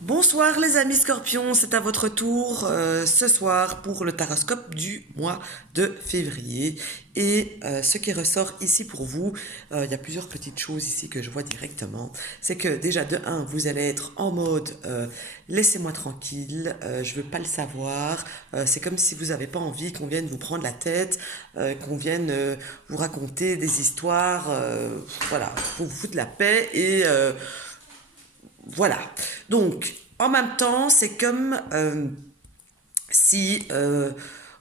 Bonsoir les amis scorpions, c'est à votre tour ce soir pour le taroscope du mois de février. Et ce qui ressort ici pour vous, il y a plusieurs petites choses ici que je vois directement. C'est que déjà de un, vous allez être en mode laissez-moi tranquille, je veux pas le savoir. C'est comme si vous n'avez pas envie qu'on vienne vous prendre la tête, qu'on vienne vous raconter des histoires, voilà, pour vous foutre la paix et voilà. Donc, en même temps, c'est comme si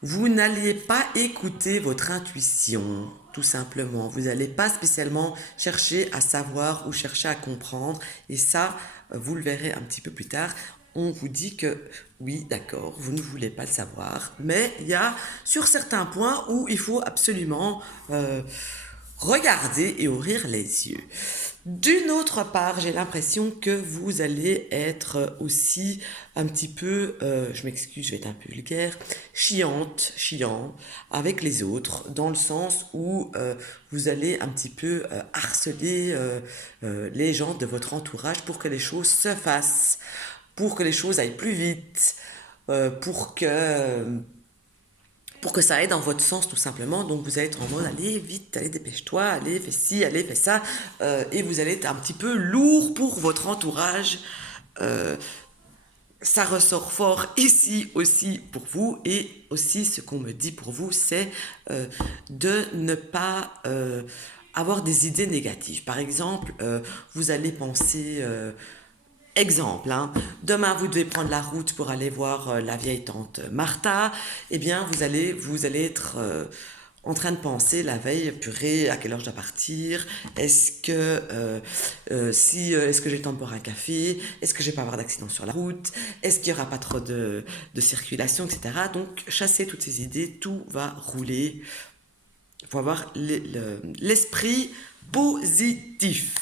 vous n'alliez pas écouter votre intuition, tout simplement. Vous n'allez pas spécialement chercher à savoir ou chercher à comprendre. Et ça, vous le verrez un petit peu plus tard. On vous dit que oui, d'accord, vous ne voulez pas le savoir, mais il y a sur certains points où il faut absolument regarder et ouvrir les yeux. D'une autre part, j'ai l'impression que vous allez être aussi un petit peu, je m'excuse, je vais être un peu vulgaire, chiant avec les autres, dans le sens où vous allez un petit peu harceler les gens de votre entourage pour que les choses se fassent, pour que les choses aillent plus vite, pour que ça aille dans votre sens tout simplement. Donc vous allez être en mode allez vite, allez dépêche-toi, allez fais ci, allez fais ça, et vous allez être un petit peu lourd pour votre entourage. Euh, Ça ressort fort ici aussi pour vous, et aussi ce qu'on me dit pour vous, c'est de ne pas avoir des idées négatives. Par exemple, vous allez penser exemple, hein, demain vous devez prendre la route pour aller voir la vieille tante Martha, eh bien vous allez être en train de penser la veille, purée, à quelle heure je dois partir, est-ce que j'ai le temps de boire un café, est-ce que je vais pas avoir d'accident sur la route, est-ce qu'il y aura pas trop de circulation, etc. Donc chassez toutes ces idées, tout va rouler. Il faut avoir l'esprit positif.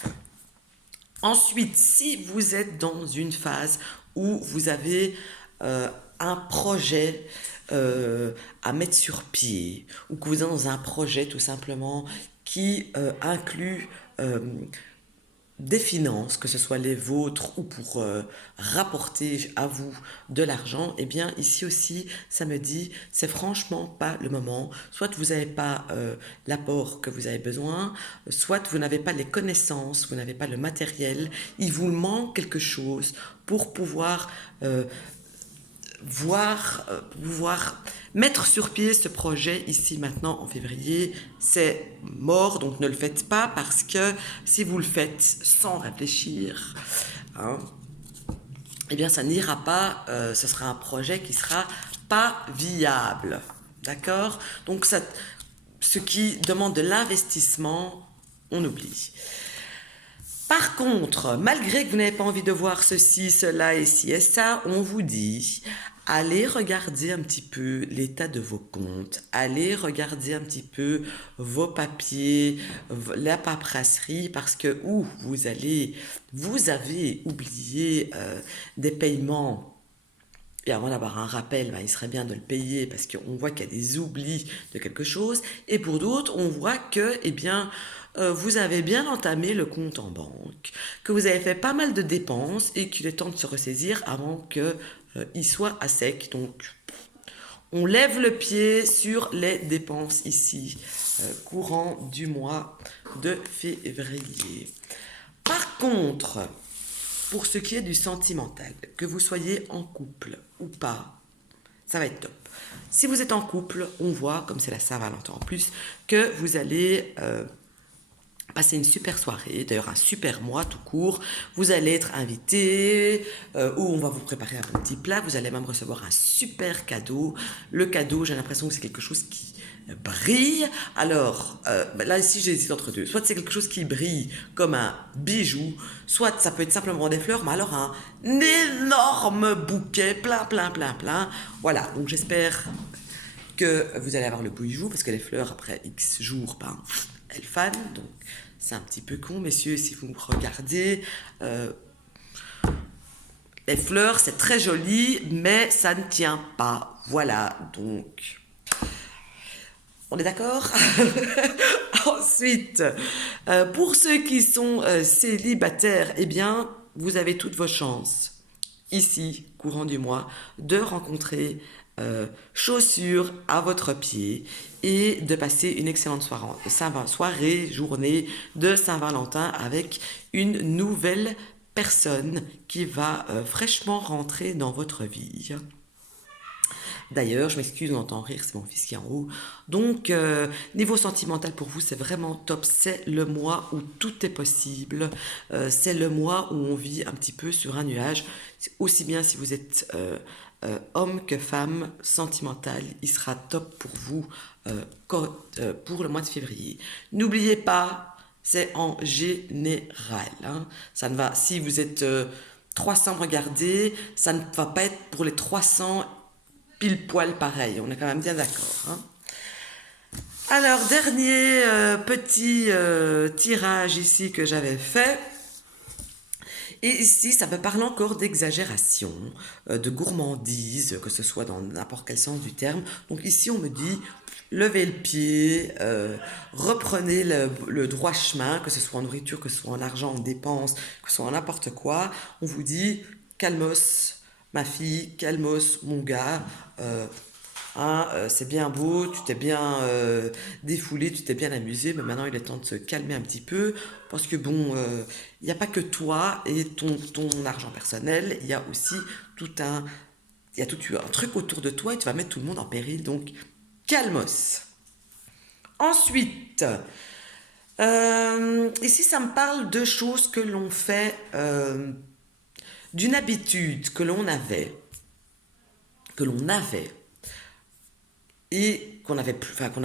Ensuite, si vous êtes dans une phase où vous avez un projet à mettre sur pied, ou que vous êtes dans un projet tout simplement qui inclut des finances, que ce soit les vôtres ou pour rapporter à vous de l'argent, eh bien ici aussi, ça me dit, c'est franchement pas le moment. Soit vous n'avez pas l'apport que vous avez besoin, soit vous n'avez pas les connaissances, vous n'avez pas le matériel, il vous manque quelque chose pour pouvoir pouvoir mettre sur pied ce projet ici maintenant en février. C'est mort, donc ne le faites pas, parce que si vous le faites sans réfléchir, hein, eh bien ça n'ira pas, ce sera un projet qui sera pas viable. D'accord? Donc ça, ce qui demande de l'investissement, on oublie. Par contre, malgré que vous n'avez pas envie de voir ceci, cela et ci et ça, on vous dit, allez regarder un petit peu l'état de vos comptes, allez regarder un petit peu vos papiers, la paperasserie, parce que vous avez oublié des paiements. Et avant d'avoir un rappel, ben, il serait bien de le payer parce qu'on voit qu'il y a des oublis de quelque chose. Et pour d'autres, on voit que, eh bien, vous avez bien entamé le compte en banque, que vous avez fait pas mal de dépenses et qu'il est temps de se ressaisir avant qu'il soit à sec. Donc, on lève le pied sur les dépenses ici, courant du mois de février. Par contre, pour ce qui est du sentimental, que vous soyez en couple ou pas, ça va être top. Si vous êtes en couple, on voit, comme c'est la Saint-Valentin en plus, que vous allez passer une super soirée, d'ailleurs un super mois tout court. Vous allez être invité, où on va vous préparer un petit plat, vous allez même recevoir un super cadeau. Le cadeau, j'ai l'impression que c'est quelque chose qui brille. Alors, là ici j'hésite entre deux. Soit c'est quelque chose qui brille comme un bijou, soit ça peut être simplement des fleurs, mais alors un énorme bouquet, plein. Voilà, donc j'espère que vous allez avoir le bijou, parce que les fleurs, après X jours, ben, elles fanent, donc c'est un petit peu con, messieurs, si vous me regardez. Les fleurs, c'est très joli, mais ça ne tient pas. Voilà, donc on est d'accord? Ensuite, pour ceux qui sont célibataires, eh bien, vous avez toutes vos chances. ici, courant du mois, de rencontrer chaussures à votre pied et de passer une excellente soirée, journée de Saint-Valentin avec une nouvelle personne qui va fraîchement rentrer dans votre vie. D'ailleurs, je m'excuse, on entend rire, c'est mon fils qui est en haut. Donc, niveau sentimental pour vous, c'est vraiment top. C'est le mois où tout est possible. C'est le mois où on vit un petit peu sur un nuage. Aussi bien si vous êtes homme que femme, sentimental, il sera top pour vous pour le mois de février. N'oubliez pas, c'est en général. Hein. Ça ne va, si vous êtes 300 regardés, ça ne va pas être pour les 300 pile poil pareil, on est quand même bien d'accord. Hein. Alors, dernier petit tirage ici que j'avais fait. Et ici, ça me parle encore d'exagération, de gourmandise, que ce soit dans n'importe quel sens du terme. Donc ici, on me dit, levez le pied, reprenez le droit chemin, que ce soit en nourriture, que ce soit en argent, en dépenses, que ce soit en n'importe quoi. On vous dit, calmos, ma fille, calmos, mon gars, c'est bien beau, tu t'es bien défoulé, tu t'es bien amusé, mais maintenant il est temps de se calmer un petit peu, parce que bon, il n'y a pas que toi et ton argent personnel, il y a aussi il y a tout un truc autour de toi et tu vas mettre tout le monde en péril, donc calmos. Ensuite, ici ça me parle de choses que l'on fait, d'une habitude que l'on avait, et qu'on avait plus, enfin qu'on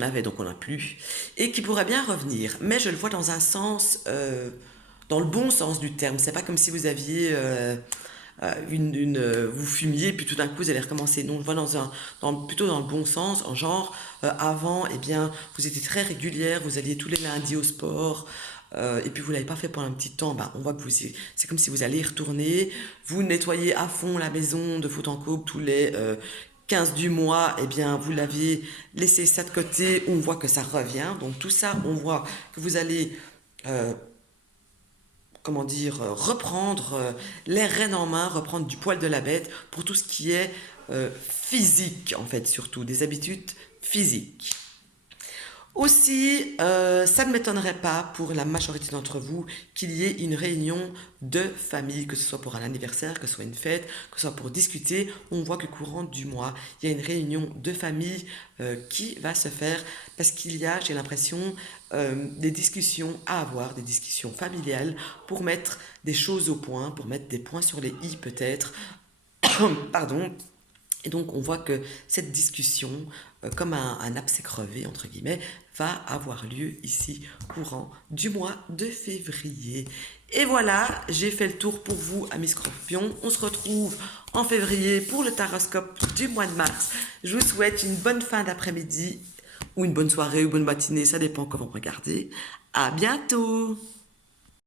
avait, donc on n'a plus, et qui pourrait bien revenir. Mais je le vois dans un sens, dans le bon sens du terme. C'est pas comme si vous aviez vous fumiez, puis tout d'un coup vous allez recommencer. Non, je vois plutôt dans le bon sens, en genre, avant, eh bien, vous étiez très régulière, vous alliez tous les lundis au sport. Et puis vous ne l'avez pas fait pendant un petit temps, on voit que c'est comme si vous allez y retourner, vous nettoyez à fond la maison de fond en comble tous les 15 du mois, eh bien vous l'aviez laissé ça de côté, on voit que ça revient, donc tout ça on voit que vous allez reprendre les rênes en main, reprendre du poil de la bête pour tout ce qui est physique en fait, surtout des habitudes physiques. Aussi, ça ne m'étonnerait pas pour la majorité d'entre vous qu'il y ait une réunion de famille, que ce soit pour un anniversaire, que ce soit une fête, que ce soit pour discuter. On voit que courant du mois, il y a une réunion de famille qui va se faire parce qu'il y a, j'ai l'impression, des discussions à avoir, des discussions familiales pour mettre des choses au point, pour mettre des points sur les i peut-être. Pardon. Et donc on voit que cette discussion, comme un abcès crevé, entre guillemets, va avoir lieu ici courant du mois de février. Et voilà, j'ai fait le tour pour vous, amis Scorpions. On se retrouve en février pour le taroscope du mois de mars. Je vous souhaite une bonne fin d'après-midi, ou une bonne soirée, ou une bonne matinée, ça dépend comment vous regardez. À bientôt!